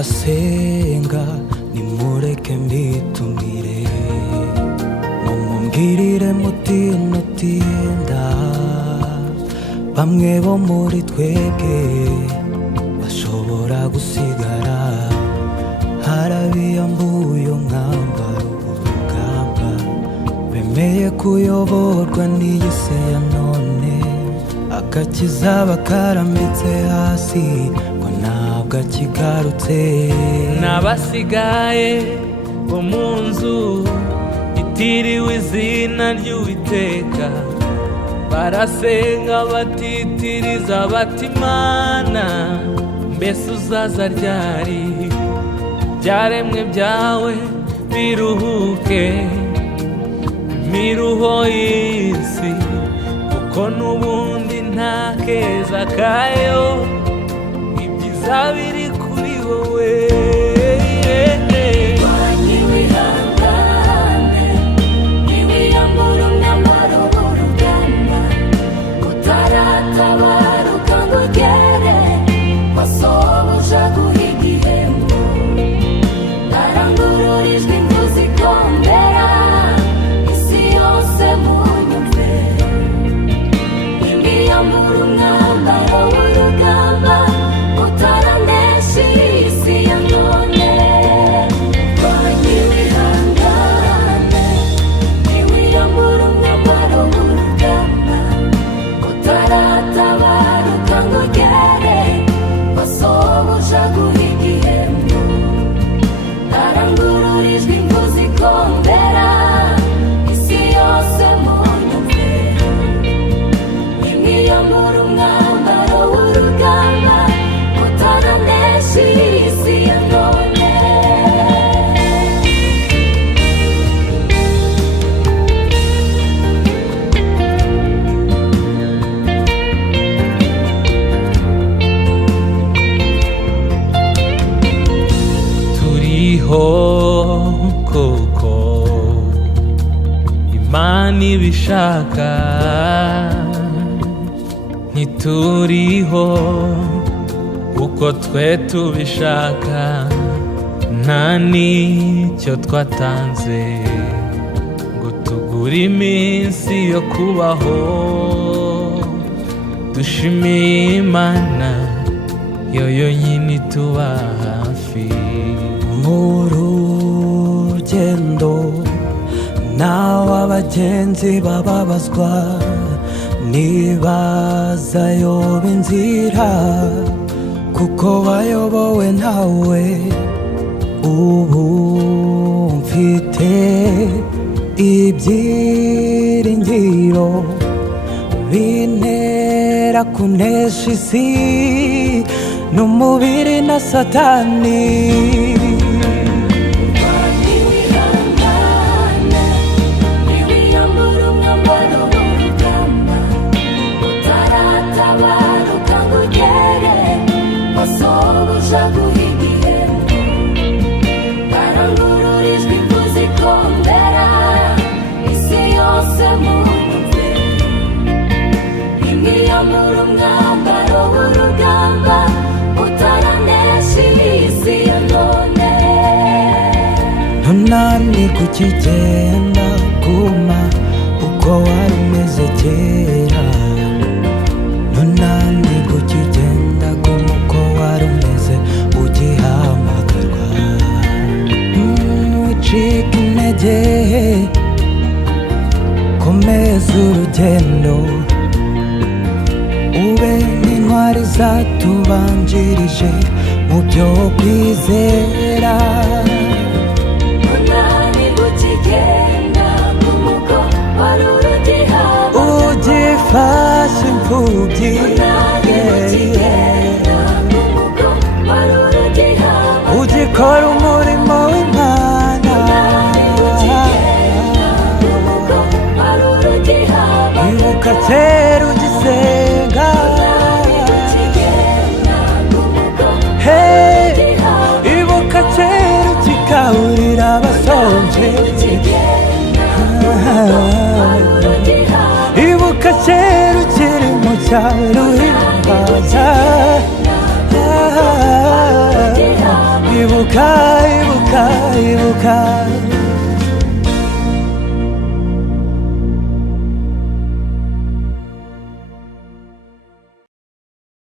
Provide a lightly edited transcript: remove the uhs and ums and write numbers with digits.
abasenga nimureke mbitumire, mumumbwirire muti nutinda. Bamwe bo muri twebwe bashobora gusigara harabiyambuye umwambaro w'urugamba, bemeye kuyoborwa n'iyi si ya none, agakiza bakarambitse hasi ngo ntabwo akigarutse. N'abasigaye bo mu nzu itiriwe izina ry'Uwiteka, barasenga batitiriza bati Mana mbese uzaza ryari? Ibyaremwe byawe biruhuke imiruho y'isi, kuko n'ubundi nta keza kayo, ibyiza biri kuri wowe. Koko Imana ibishaka, ntituriho uko twe tubishaka, nta n'icyo twatanze ngo tugure iminsi yo kubaho. Dushimiye Imana yo yonyine ituba hafi. Murugendo nawe abagenzi bababazwa, nibazayoba inzira kuko bayobowe nawe. Ubu mfite ibyiringiro bintera kunesha isi n'umubiri na Satani. Ntunani kukigenda guma uko wari umeze kera, ntunani kukigenda guma uko wari umeze ugihamagarwa. Wicika intege, komeza urugendo, ube nk'intwari zatubanjirije mu byo kwizera. Ugifashe imfubyi, ugikora umurimo w'Imana, ibuka kera ugisenga, ibuka kera ukigaburira abasonje, ibuka kera ukiri mu cyaro uhimbaza, ibuka ibuka ibuka